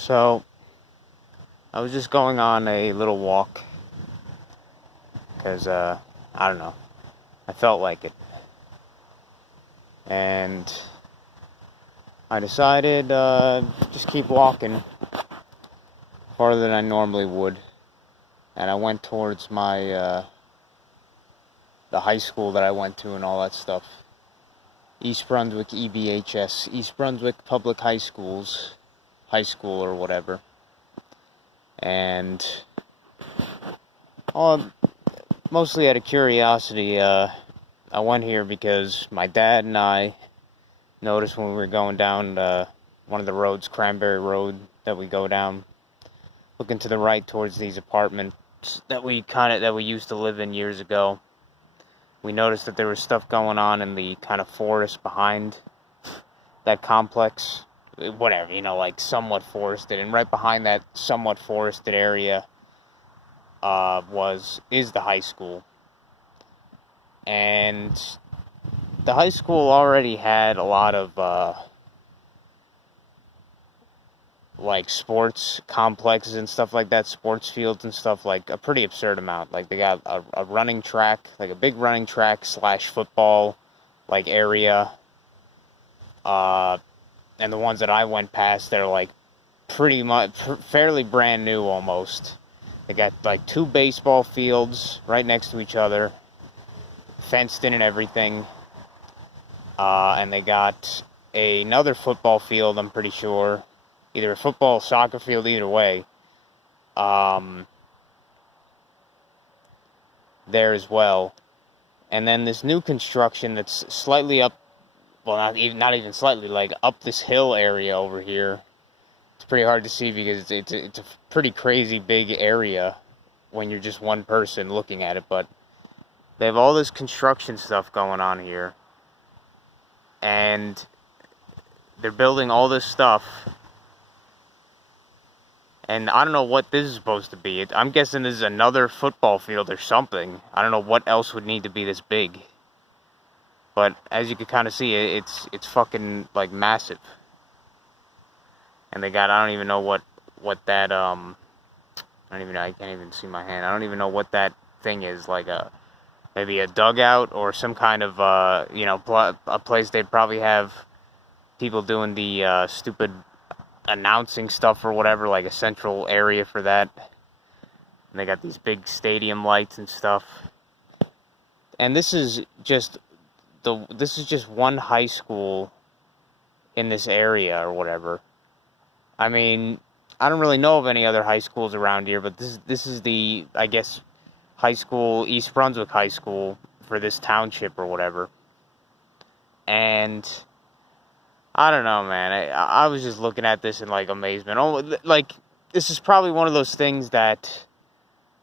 So, I was just going on a little walk because, I don't know, I felt like it. And I decided, just keep walking farther than I normally would. And I went towards the high school that I went to and all that stuff. East Brunswick EBHS, East Brunswick Public High Schools, high school or whatever. And mostly out of curiosity, I went here because my dad and I noticed when we were going down one of the roads, Cranberry Road, that we go down, looking to the right towards these apartments that we used to live in years ago. We noticed that there was stuff going on in the kind of forest behind that complex. Whatever, like somewhat forested. And right behind that somewhat forested area is the high school. And the high school already had a lot of like sports complexes and stuff like that, sports fields and stuff, like a pretty absurd amount. Like they got a running track, like a big running track / football like area. And the ones that I went past, they're like pretty much fairly brand new almost. They got like 2 baseball fields right next to each other, fenced in and everything. And they got another football field, I'm pretty sure. Either a football or soccer field, either way. There as well. And then this new construction that's slightly up, well, not even slightly, like up this hill area over here. It's pretty hard to see because it's a pretty crazy big area when you're just one person looking at it. But they have all this construction stuff going on here. And they're building all this stuff. And I don't know what this is supposed to be. I'm guessing this is another football field or something. I don't know what else would need to be this big. But as you can kind of see, it's fucking like massive. And they got, I don't even know what that I can't even see my hand. I don't even know what that thing is, like maybe a dugout or some kind of a place they'd probably have people doing the stupid announcing stuff or whatever, like a central area for that. And they got these big stadium lights and stuff. And this is just one high school in this area or whatever. I mean, I don't really know of any other high schools around here, but this is the, I guess, high school, East Brunswick High School for this township or whatever. And I don't know, man. I was just looking at this in like amazement. Oh, like this is probably one of those things that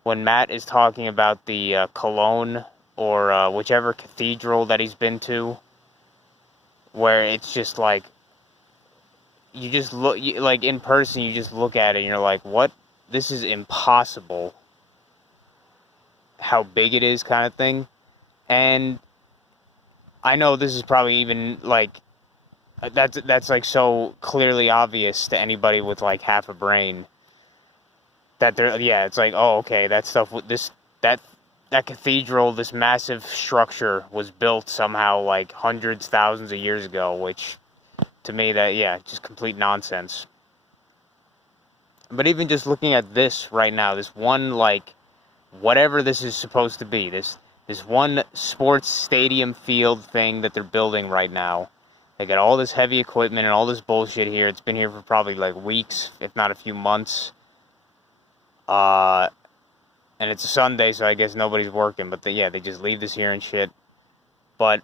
when Matt is talking about the Cologne or whichever cathedral that he's been to, where it's just like you just look like in person, you just look at it and you're like, what? This is impossible. How big it is, kind of thing. And I know this is probably even like that's like so clearly obvious to anybody with like half a brain that it's like, oh, okay, that stuff with that cathedral, this massive structure was built somehow like hundreds, thousands of years ago, which to me just complete nonsense. But even just looking at this right now, this one, like whatever this is supposed to be, this one sports stadium field thing that they're building right now. They got all this heavy equipment and all this bullshit here. It's been here for probably like weeks, if not a few months. And it's a Sunday, so I guess nobody's working. But they just leave this here and shit. But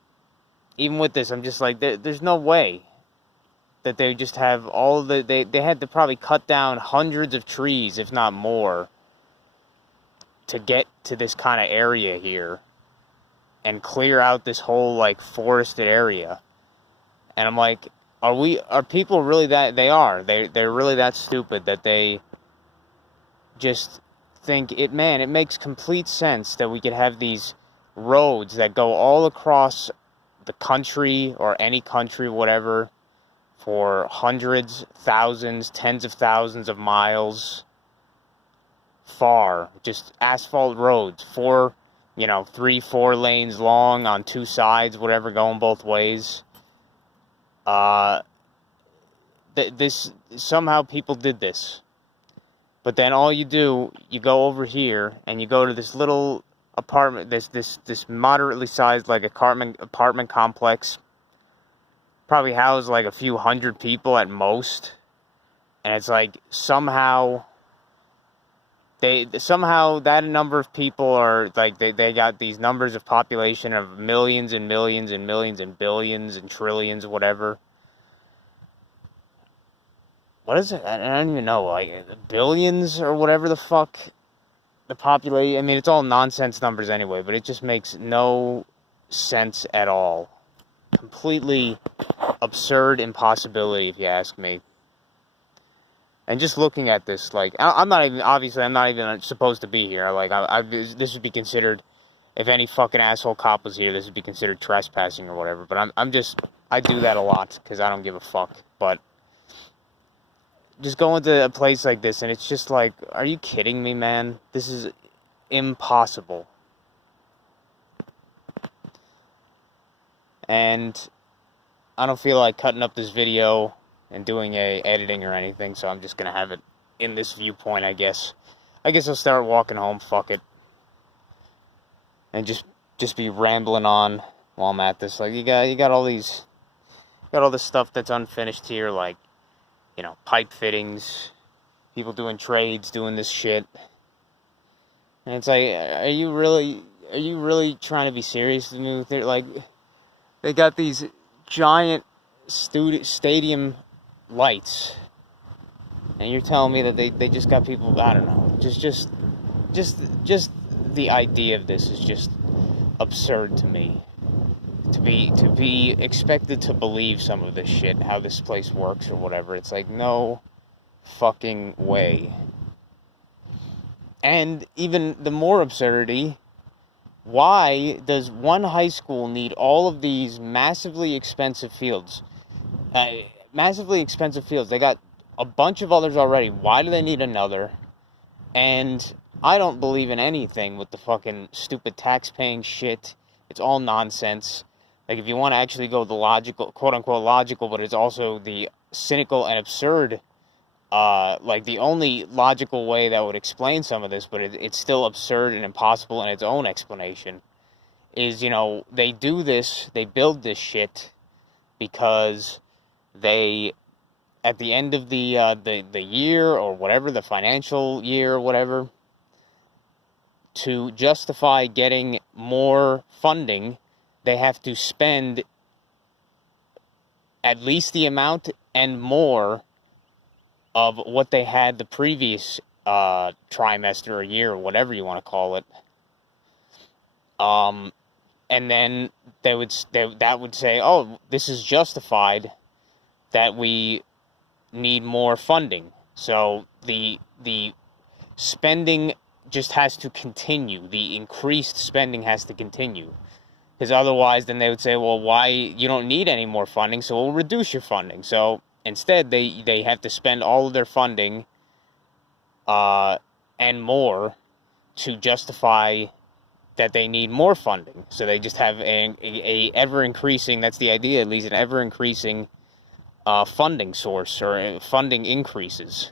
even with this, I'm just like, there's no way that they just have all they had to probably cut down hundreds of trees, if not more, to get to this kind of area here and clear out this whole like forested area. And I'm like, are people really that, they're really that stupid that they just think it makes complete sense that we could have these roads that go all across the country or any country, whatever, for hundreds, thousands, tens of thousands of miles far. Just asphalt roads, 3, 4 lanes long on 2 sides, whatever, going both ways. This somehow people did this. But then all you do, you go over here and you go to this little apartment, this moderately sized like apartment complex. Probably house like a few hundred people at most. And it's like somehow that number of people are like they got these numbers of population of millions and millions and millions and billions and trillions, whatever. What is it? I don't even know, like billions or whatever the fuck the population. I mean, it's all nonsense numbers anyway, but it just makes no sense at all. Completely absurd impossibility, if you ask me. And just looking at this, like, I'm not even supposed to be here. Like, this would be considered, if any fucking asshole cop was here, this would be considered trespassing or whatever. But I do that a lot because I don't give a fuck. But just going to a place like this, and it's just like, are you kidding me, man? This is impossible. And I don't feel like cutting up this video and doing editing or anything, so I'm just gonna have it in this viewpoint, I guess. I guess I'll start walking home, fuck it. And just be rambling on while I'm at this. Like, you got all this stuff that's unfinished here, like, pipe fittings, people doing trades, doing this shit. And it's like, are you really trying to be serious with me with it? Like, they got these giant stadium lights, and you're telling me that they just got people, I don't know, just the idea of this is just absurd to me. To be expected to believe some of this shit, how this place works or whatever, it's like, no fucking way. And even the more absurdity, why does one high school need all of these massively expensive fields? They got a bunch of others already. Why do they need another? And I don't believe in anything with the fucking stupid tax-paying shit. It's all nonsense. Like, if you want to actually go the logical, quote-unquote logical, but it's also the cynical and absurd, like, the only logical way that would explain some of this, but it's still absurd and impossible in its own explanation, is, they do this, they build this shit because they, at the end of the year or whatever, the financial year or whatever, to justify getting more funding, they have to spend at least the amount and more of what they had the previous trimester or year or whatever you want to call it. And then that would say, oh, this is justified that we need more funding. So the spending just has to continue. The increased spending has to continue. Because otherwise, then they would say, well, why, you don't need any more funding, so we'll reduce your funding. So instead, they have to spend all of their funding and more to justify that they need more funding. So they just have a ever-increasing, that's the idea at least, an ever-increasing funding source, or funding increases.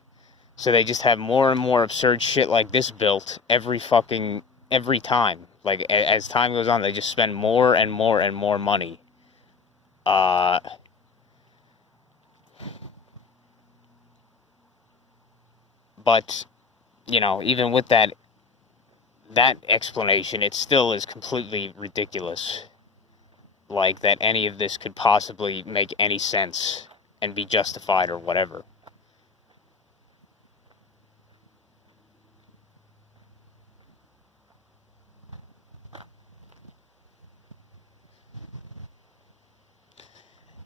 So they just have more and more absurd shit like this built every time. Like, as time goes on, they just spend more and more and more money. But, even with that explanation, it still is completely ridiculous. Like, that any of this could possibly make any sense and be justified or whatever.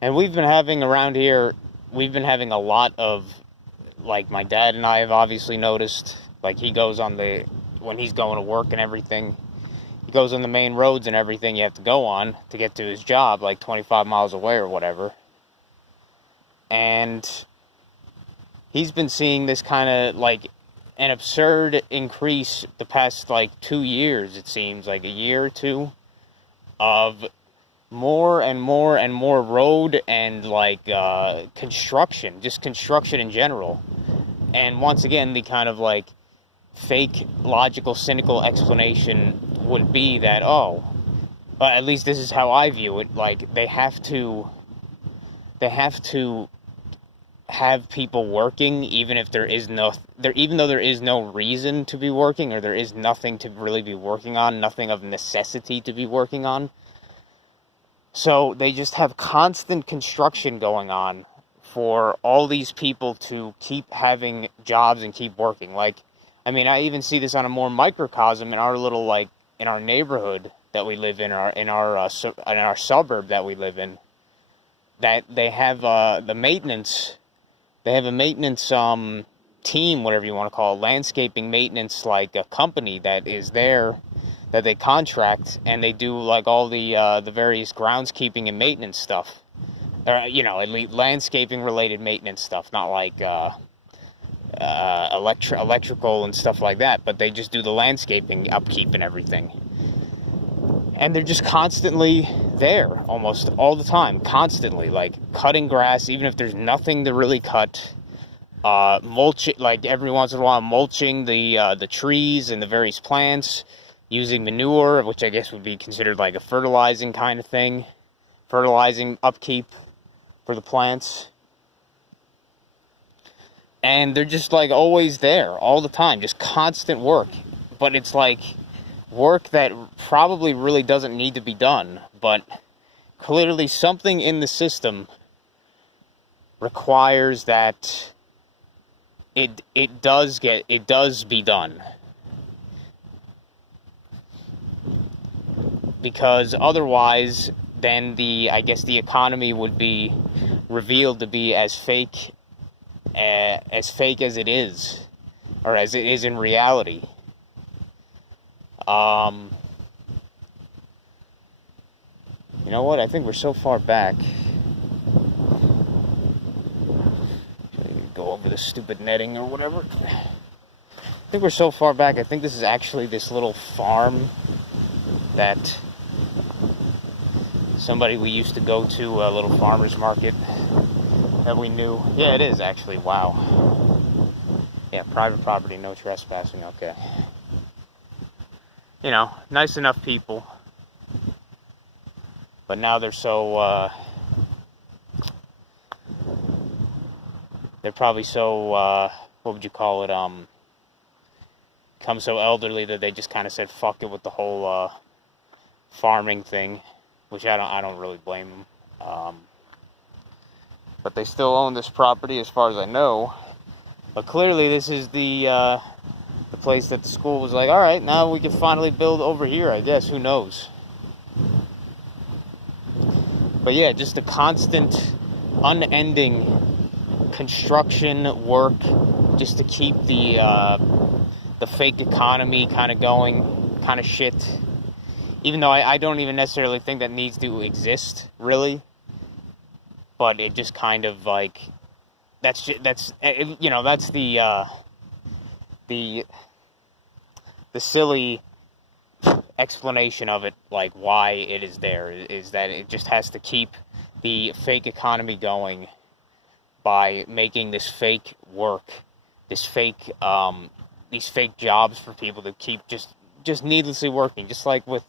And we've been having around here, a lot of, like, my dad and I have obviously noticed, like, when he's going to work and everything, he goes on the main roads and everything you have to go on to get to his job, like 25 miles away or whatever. And he's been seeing this kind of like an absurd increase the past like 2 years, it seems, like a year or two, of more and more and more road and like construction, just construction in general. And once again, the kind of like fake, logical, cynical explanation would be that, oh, at least this is how I view it, like they have to have people working even if even though there is no reason to be working, or there is nothing to really be working on, nothing of necessity to be working on. So they just have constant construction going on for all these people to keep having jobs and keep working. Like, I mean, I even see this on a more microcosm in our little, like, in our neighborhood that we live in our suburb that we live in, that they have the maintenance. They have a maintenance team, whatever you want to call it, landscaping maintenance, like a company that is there, that they contract, and they do like all the various groundskeeping and maintenance stuff, or landscaping related maintenance stuff, not like electrical and stuff like that, but they just do the landscaping, upkeep, and everything. And they're just constantly there, almost all the time, constantly, like cutting grass, even if there's nothing to really cut. Mulching, like every once in a while, mulching the trees and the various plants, using manure, which I guess would be considered like a fertilizing kind of thing, fertilizing upkeep for the plants. And they're just like always there, all the time, just constant work. But it's like work that probably really doesn't need to be done, but clearly something in the system requires that it does be done, because otherwise then the economy would be revealed to be as fake as it is, or as it is in reality. You know what? I think we're so far back. Go over the stupid netting or whatever. I think we're so far back. I think this is actually this little farm that somebody we used to go to, a little farmer's market that we knew. Yeah, it is actually. Wow. Yeah, private property, no trespassing. Okay. You know, nice enough people. But now they're so, they're probably so, what would you call it, become so elderly that they just kind of said fuck it with the whole, farming thing, which I don't really blame them. But they still own this property as far as I know. But clearly this is the place that the school was like, alright, now we can finally build over here, I guess, who knows. But yeah, just a constant, unending construction work, just to keep the fake economy kind of going, kind of shit. Even though I don't even necessarily think that needs to exist, really. But it just kind of like, that's the silly explanation of it, like why it is there, is that it just has to keep the fake economy going by making this fake work, this fake these fake jobs for people to keep just needlessly working, just like with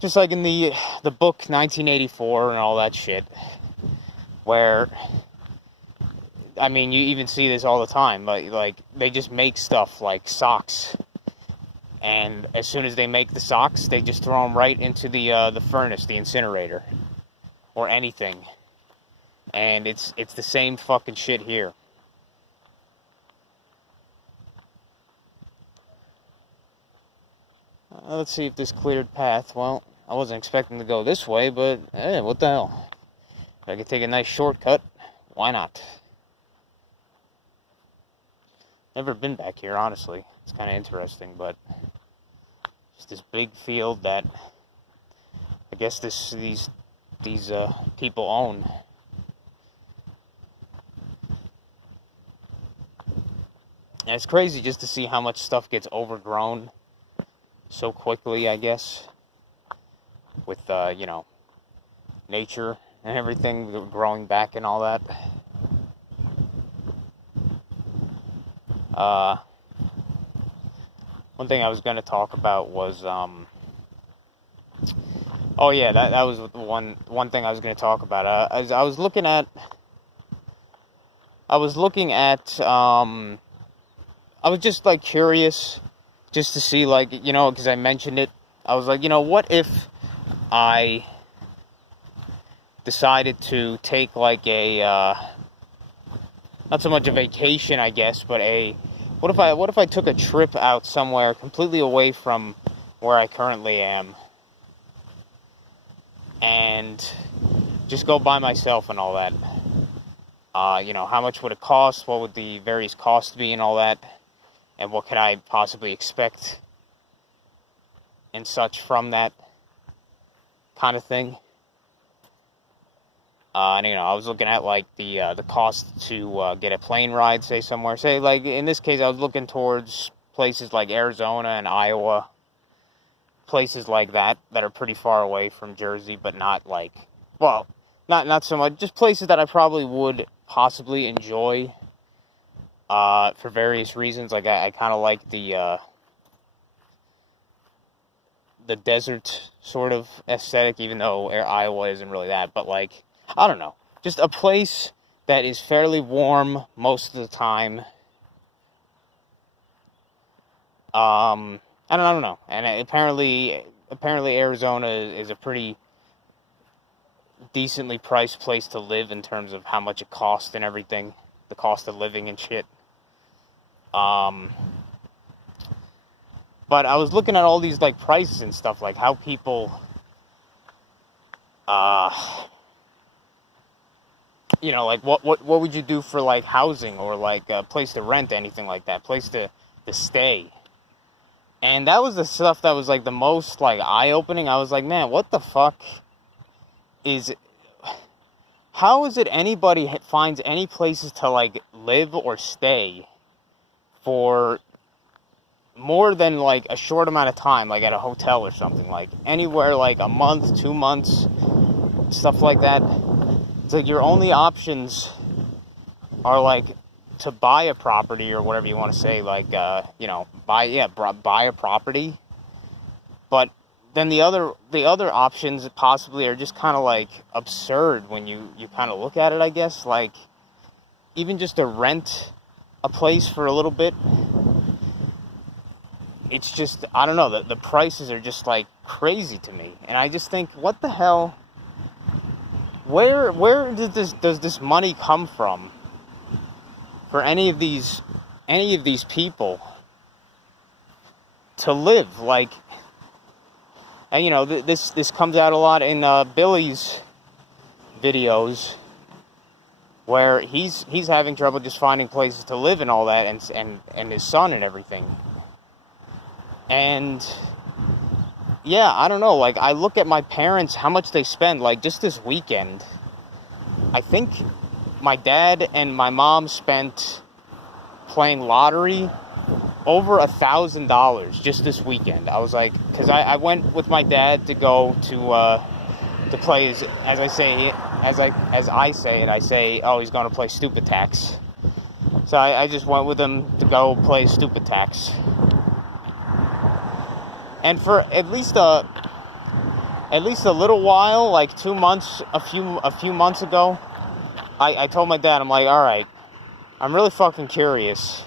just like in the book 1984 and all that shit, where, I mean, you even see this all the time, but like they just make stuff like socks, and as soon as they make the socks, they just throw them right into the furnace, the incinerator, or anything. And it's the same fucking shit here. Let's see if this cleared path. Well, I wasn't expecting to go this way, but what the hell? If I could take a nice shortcut, why not? Never been back here, honestly. It's kind of interesting, but just this big field that I guess these people own. And it's crazy just to see how much stuff gets overgrown so quickly, I guess, with, nature and everything growing back and all that. One thing I was going to talk about was, oh yeah, that was one thing I was going to talk about. I was looking at, I was just, like, curious, just to see, like, because I mentioned it. I was like, what if I decided to take, like, not so much a vacation, I guess, but what if I took a trip out somewhere completely away from where I currently am, and just go by myself and all that? How much would it cost? What would the various costs be and all that? And what could I possibly expect and such from that kind of thing? And I was looking at, like, the cost to get a plane ride, say, somewhere. Say, like, in this case, I was looking towards places like Arizona and Iowa. Places like that are pretty far away from Jersey, but not, like, well, not so much. Just places that I probably would possibly enjoy for various reasons. Like, I kind of like the desert sort of aesthetic, even though Iowa isn't really that. But, like, I don't know. Just a place that is fairly warm most of the time. And I don't know. And apparently Arizona is a pretty decently priced place to live in terms of how much it costs and everything. The cost of living and shit. But I was looking at all these, like, prices and stuff, like how people, like, what would you do for, like, housing or, like, a place to rent, anything like that, place to stay. And that was the stuff that was, like, the most, like, eye-opening. I was like, man, what the fuck how is it anybody finds any places to, like, live or stay for more than, like, a short amount of time, like at a hotel or something, like anywhere, like a month, 2 months, stuff like that? It's like your only options are, like, to buy a property or whatever you want to say, like, buy a property. But then the other options possibly are just kind of, like, absurd when you kind of look at it, I guess. Like, even just to rent a place for a little bit, it's just, I don't know, the prices are just, like, crazy to me. And I just think, what the hell, where does this money come from for any of these people to live? Like, and, this comes out a lot in Billy's videos, where he's having trouble just finding places to live and all that, and his son and everything. And yeah, I don't know, like, I look at my parents, how much they spend, like, just this weekend. I think my dad and my mom spent playing lottery over $1,000 just this weekend. I was like, because I went with my dad to go to play, as I say it, oh, he's going to play Stupid Tax. So I just went with him to go play Stupid Tax. And for at least a little while, like 2 months, a few months ago, I told my dad, I'm like, all right, I'm really fucking curious,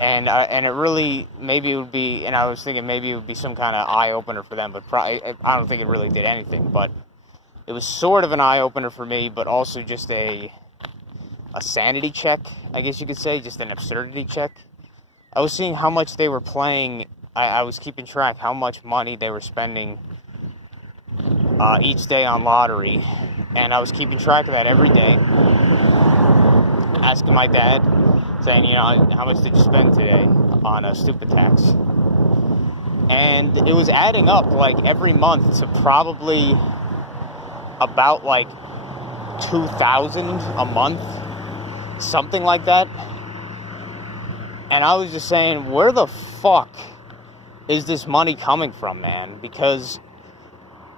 and it really, maybe it would be, and I was thinking maybe it would be some kind of eye opener for them, but I don't think it really did anything. But it was sort of an eye opener for me, but also just a sanity check, I guess you could say, just an absurdity check. I was seeing how much they were playing. I was keeping track how much money they were spending each day on lottery, and I was keeping track of that every day, asking my dad, saying, how much did you spend today on a Stupid Tax? And it was adding up, like, every month to probably about, like, $2,000 a month, something like that. And I was just saying, where the fuck is this money coming from, man? Because,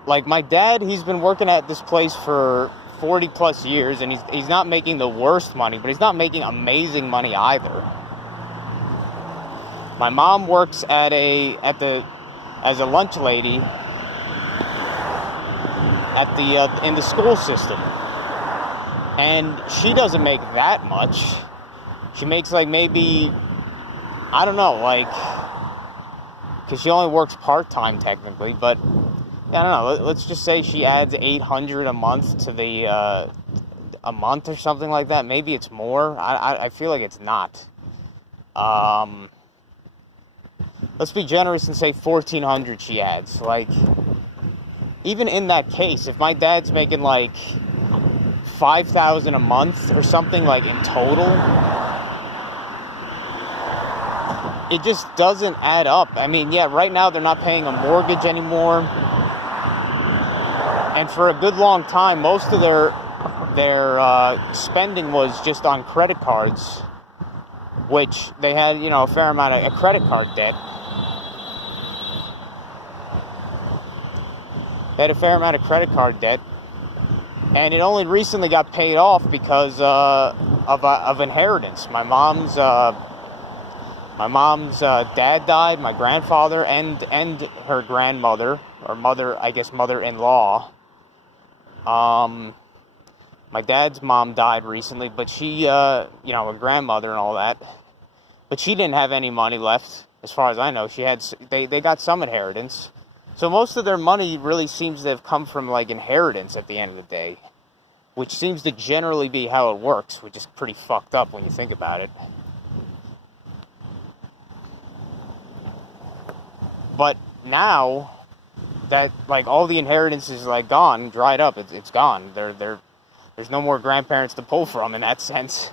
like, my dad, he's been working at this place for 40 plus years, and he's not making the worst money, but he's not making amazing money either. My mom works as a lunch lady in the school system, and she doesn't make that much. She makes like maybe, I don't know, like, because she only works part-time technically, but yeah, I don't know, let's just say she adds $800 a month to a month or something like that. Maybe it's more. I feel like it's not. Let's be generous and say $1,400 she adds. Like, even in that case, if my dad's making like $5,000 a month or something, like, in total, it just doesn't add up. I mean, yeah, right now they're not paying a mortgage anymore, and for a good long time, most of their spending was just on credit cards, which they had, you know, a fair amount of credit card debt. They had a fair amount of credit card debt, and it only recently got paid off because of inheritance. My mom's dad died, my grandfather, and her grandmother, or mother, I guess mother-in-law. My dad's mom died recently, but she, her grandmother and all that, but she didn't have any money left, as far as I know. They got some inheritance. So most of their money really seems to have come from, like, inheritance at the end of the day, which seems to generally be how it works, which is pretty fucked up when you think about it. But now that, like, all the inheritance is, like, gone, dried up, it's gone. There's no more grandparents to pull from in that sense.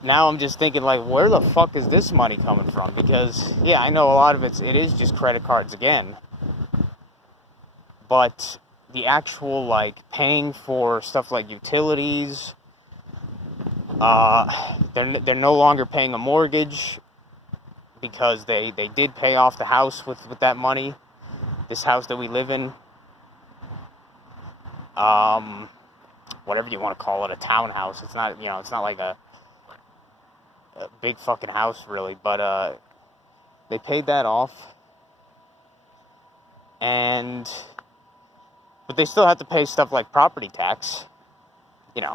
Now I'm just thinking, like, where the fuck is this money coming from? Because, yeah, I know a lot of it is just credit cards again. But the actual, like, paying for stuff like utilities, they're no longer paying a mortgage because they did pay off the house with that money, this house that we live in. Whatever you want to call it, a townhouse. It's not, it's not like a big fucking house, really, but they paid that off, but they still have to pay stuff like property tax,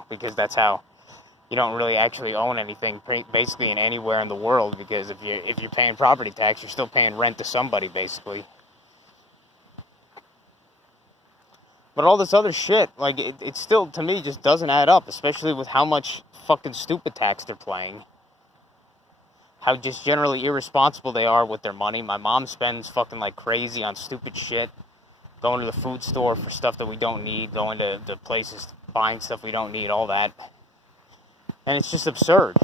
because that's how you don't really actually own anything basically in anywhere in the world, because if you're paying property tax, you're still paying rent to somebody, basically. But all this other shit, like, it still, to me, just doesn't add up, especially with how much fucking stupid tax they're playing. How just generally irresponsible they are with their money. My mom spends fucking like crazy on stupid shit. Going to the food store for stuff that we don't need. Going to places, buying stuff we don't need, all that. And it's just absurd.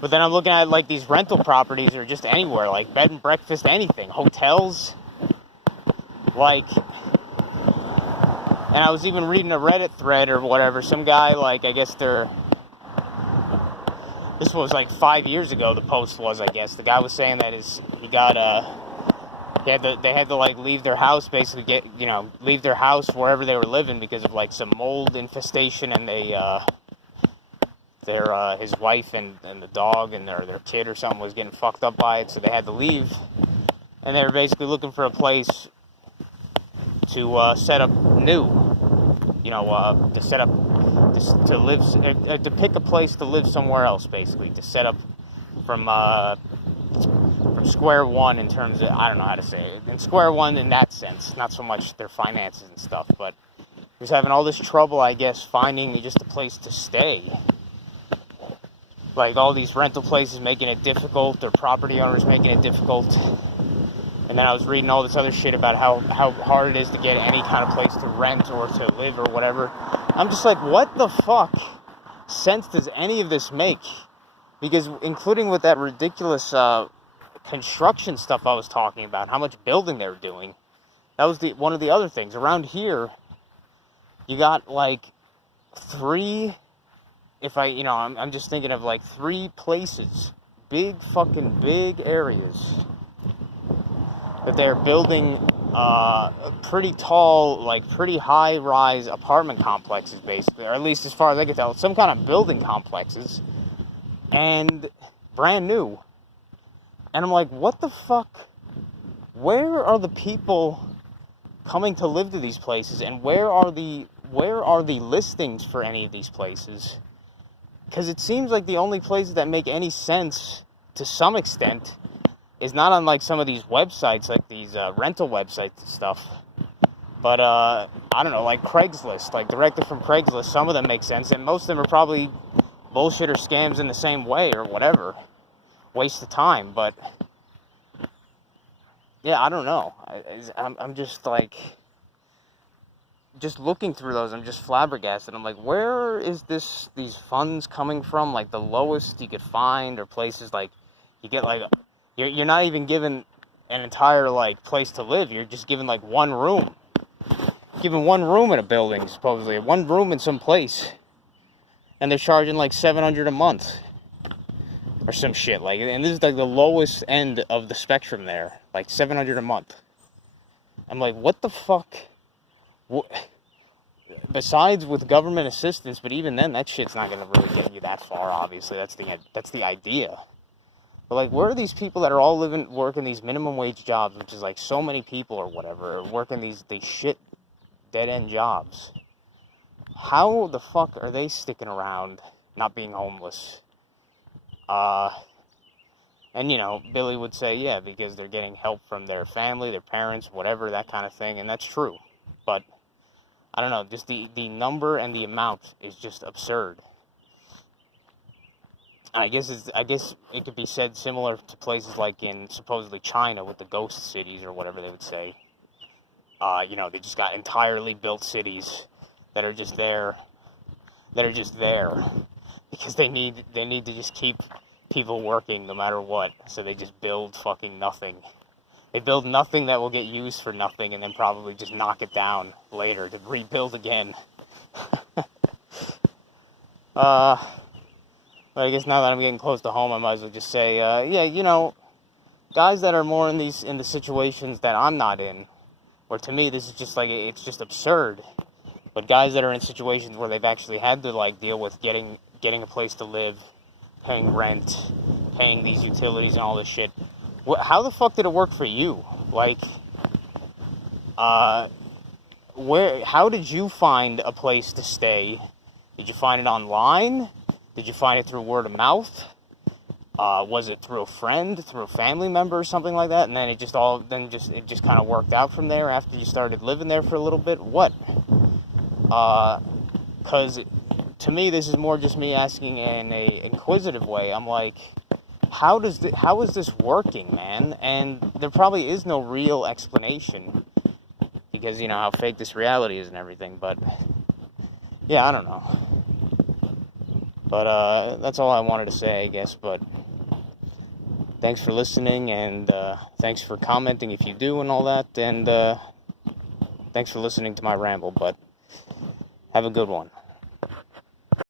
But then I'm looking at, like, these rental properties or just anywhere, like bed and breakfast, anything. Hotels. Like, and I was even reading a Reddit thread or whatever. Some guy, like, I guess this was like 5 years ago, the post was, I guess. The guy was saying that they had to like leave their house, basically leave their house wherever they were living because of like some mold infestation, and his wife and the dog and their kid or something was getting fucked up by it, so they had to leave. And they were basically looking for a place to set up new, to set up, to live, to pick a place to live somewhere else, basically, to set up from square one in terms of, I don't know how to say it, in square one in that sense, not so much their finances and stuff, but he was having all this trouble, I guess, finding just a place to stay. Like, all these rental places making it difficult, their property owners making it difficult. And then I was reading all this other shit about how hard it is to get any kind of place to rent or to live or whatever. I'm just like, what the fuck sense does any of this make? Because including with that ridiculous construction stuff I was talking about, how much building they were doing, that was one of the other things. Around here, you got like I'm just thinking of like 3 places big areas that they're building pretty tall, like pretty high-rise apartment complexes, basically, or at least as far as I can tell, some kind of building complexes, and brand new. And I'm like, what the fuck? Where are the people coming to live to these places, and where are the listings for any of these places? Because it seems like the only places that make any sense to some extent is not on like some of these websites, like these rental websites and stuff, but I don't know, like Craigslist, like directly from Craigslist. Some of them make sense, and most of them are probably bullshit or scams in the same way or whatever, waste of time. But yeah, I don't know. I'm just like, just looking through those, I'm just flabbergasted. I'm like, where is these funds coming from? Like the lowest you could find, or places like you get like you're not even given an entire like place to live. You're just given like one room. Given one room in a building, supposedly one room in some place, and they're charging like $700 a month or some shit. Like, and this is like the lowest end of the spectrum there, like $700 a month. I'm like, what the fuck? Besides with government assistance, but even then, that shit's not gonna really get you that far. Obviously, that's the idea. But like, where are these people that are all working these minimum wage jobs, which is like so many people or whatever, are working these shit dead end jobs? How the fuck are they sticking around, not being homeless? And you know, Billy would say, yeah, because they're getting help from their family, their parents, whatever, that kind of thing, and that's true. But I don't know, just the number and the amount is just absurd. And I guess it could be said similar to places like in supposedly China with the ghost cities or whatever they would say. You know, they just got entirely built cities that are just there. Because they need to just keep people working no matter what. So they just build fucking nothing. They build nothing that will get used for nothing, and then probably just knock it down later to rebuild again. But I guess now that I'm getting close to home, I might as well just say, yeah, you know, guys that are more in the situations that I'm not in, or to me, this is just like, it's just absurd. But guys that are in situations where they've actually had to like deal with getting a place to live, paying rent, paying these utilities and all this shit. How the fuck did it work for you? Like, how did you find a place to stay? Did you find it online? Did you find it through word of mouth? Was it through a friend, through a family member, or something like that? And then it just kind of worked out from there after you started living there for a little bit? What? Because to me, this is more just me asking in a inquisitive way. I'm like, how is this working, man? And there probably is no real explanation, because you know how fake this reality is and everything. But yeah, I don't know. But that's all I wanted to say, I guess. But thanks for listening, and thanks for commenting if you do and all that. And thanks for listening to my ramble. But have a good one.